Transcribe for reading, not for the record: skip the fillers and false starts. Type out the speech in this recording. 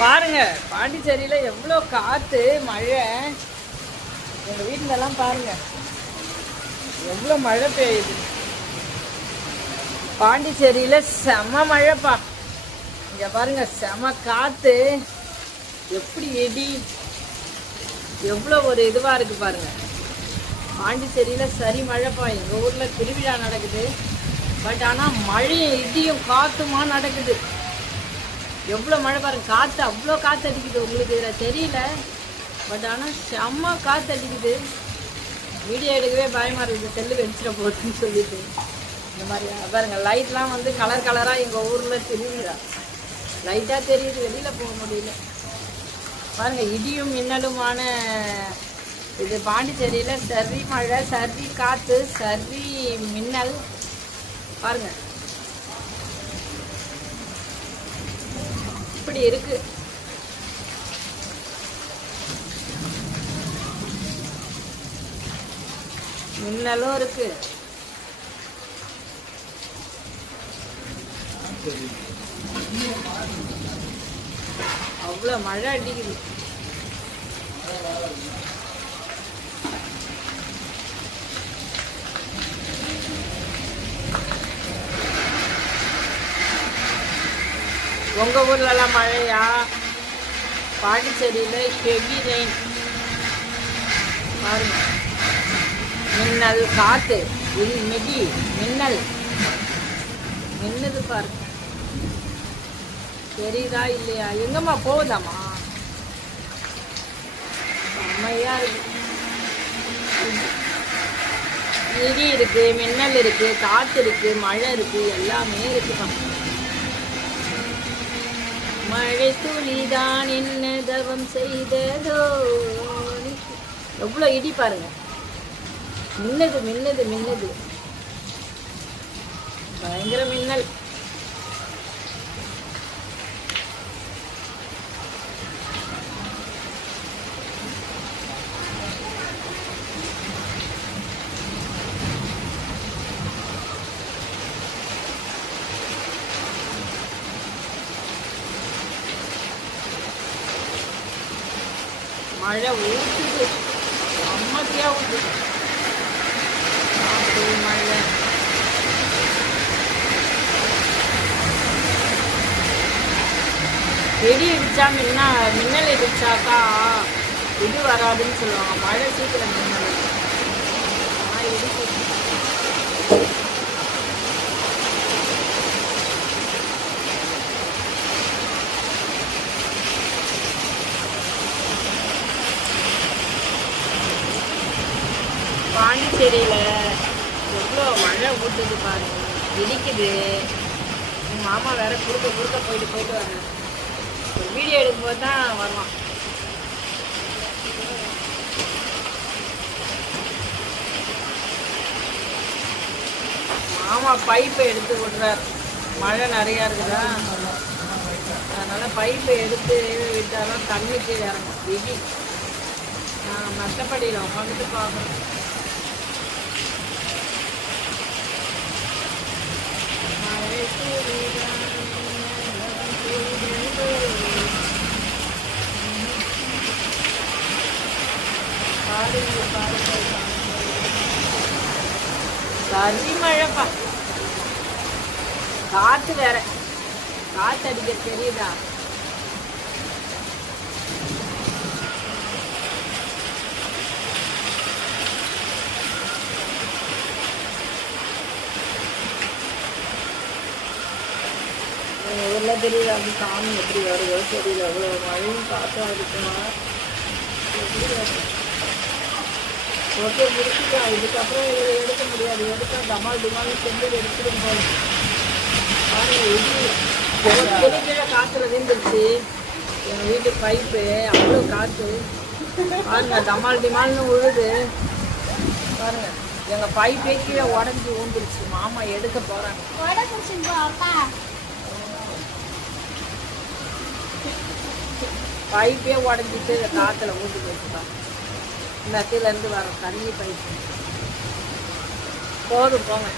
பாருங்க பாண்டிச்சேரியில எவ்வளோ காத்து மழை. எங்க வீட்டுலலாம் பாருங்க எவ்வளோ மழை பெய்யுது. பாண்டிச்சேரியில செம மழைப்பா. இங்க பாருங்க செம காத்து, எப்படி இடி, எவ்வளோ ஒரு இதுவா இருக்கு பாருங்க. பாண்டிச்சேரியில சரி மழைப்பா. எங்க ஊர்ல திருவிழா நடக்குது, பட் ஆனால் மழையும் இடியும் காத்துமா நடக்குது. எவ்வளோ மழை பாருங்க. காற்று அவ்வளோ காற்று அடிக்குது, உங்களுக்கு இதில் தெரியல, பட் ஆனால் செம்ம காற்று அடிக்குது. வீடியோ எடுக்கவே பயமாக இருக்குது, செல்லு வெடிச்சிட போகுதுன்னு சொல்லிட்டு. இந்த மாதிரி பாருங்க லைட்லாம் வந்து கலர் கலராக எங்கள் ஊரில் திருவிழா லைட்டாக தெரியுது, வெளியில் போக முடியல. பாருங்கள் இடியும் மின்னலுமான இது பாண்டிச்சேரியில் சரி மழை, சரி காற்று, சரி மின்னல். பாருங்கள் இப்படி இருக்கு. மின்னலும் இருக்கு. அவ்வளோ மழை அடிக்குது. உங்க ஊர்லலாம் மழையா? பாண்டிச்சேரியில் ஹெவி ரெயின் பாருங்க. மின்னல், காற்று, மிடி, மின்னல் மின்னது பாருங்க. தெரியுதா இல்லையா? எங்கம்மா போகுதாம்மா? செம்மையா இருக்கு. இடி இருக்கு, மின்னல் இருக்கு, காற்று இருக்கு, மழை இருக்கு, எல்லாமே இருக்குப்பா. மழை துளிதான் என்ன தவம் செய்ததோ. எவ்வளோ இடி பாருங்க. மின்னது மின்னது மின்னது, பயங்கர மின்னல். மழை ஊற்றுது, அம்மதியா ஊற்றுது மழை. வெடி இடிச்சா மின்னல் இடிச்சாக்கா இது வராதுன்னு சொல்லுவாங்க. மழை சீக்கிரம் மின்னல் பாண்டிச்சேரியில் எவ்வளோ மழை ஊற்றுது பாருங்க, இடிக்குது. எங்கள் மாமா வேற குறுக்க போயிட்டு வரேன். ஒரு வீடியோ எடுக்கும்போது தான் வருவான். மாமா பைப்பை எடுத்து விடுறார். மழை நிறையா இருக்குதா, அதனால் பைப்பை எடுத்து விட்டாலும் தண்ணிக்கு இறங்கும் இடி. நான் மற்றபடியில் உட்காந்துட்டு பார்க்குறேன். சரி மழைப்பா. காற்று வேற, காற்று அடிக்க தெரியுதா? ஊரில் தெரியல, அப்படி சாமி எப்படி வருதோ தெரியல. எவ்வளோ மழையும் காற்றும் இருக்குமா எப்படி வரும்? ஓகே முடிச்சுட்டா. இதுக்கப்புறம் எடுக்க முடியாது. எடுத்தா டமால் டிமாலும் செஞ்சு எடுத்துட்டு போகணும். பாருங்க கீழே காற்றுல விழுந்துருச்சு எங்கள் வீட்டு பைப்பு. அவ்வளோ காற்று பாருங்க, டமால் டிமால்னு உழுது பாருங்க. எங்கள் பைப்பே கீழே உடஞ்சி ஊந்துருச்சு. மாமா எடுக்க போகிறாங்க. பைப்பே உடஞ்சிட்டு காற்றுல ஊற்றி வச்சுப்பாங்க. இந்த இடத்துலேருந்து வர தண்ணி பைப்பு போதும் போங்க.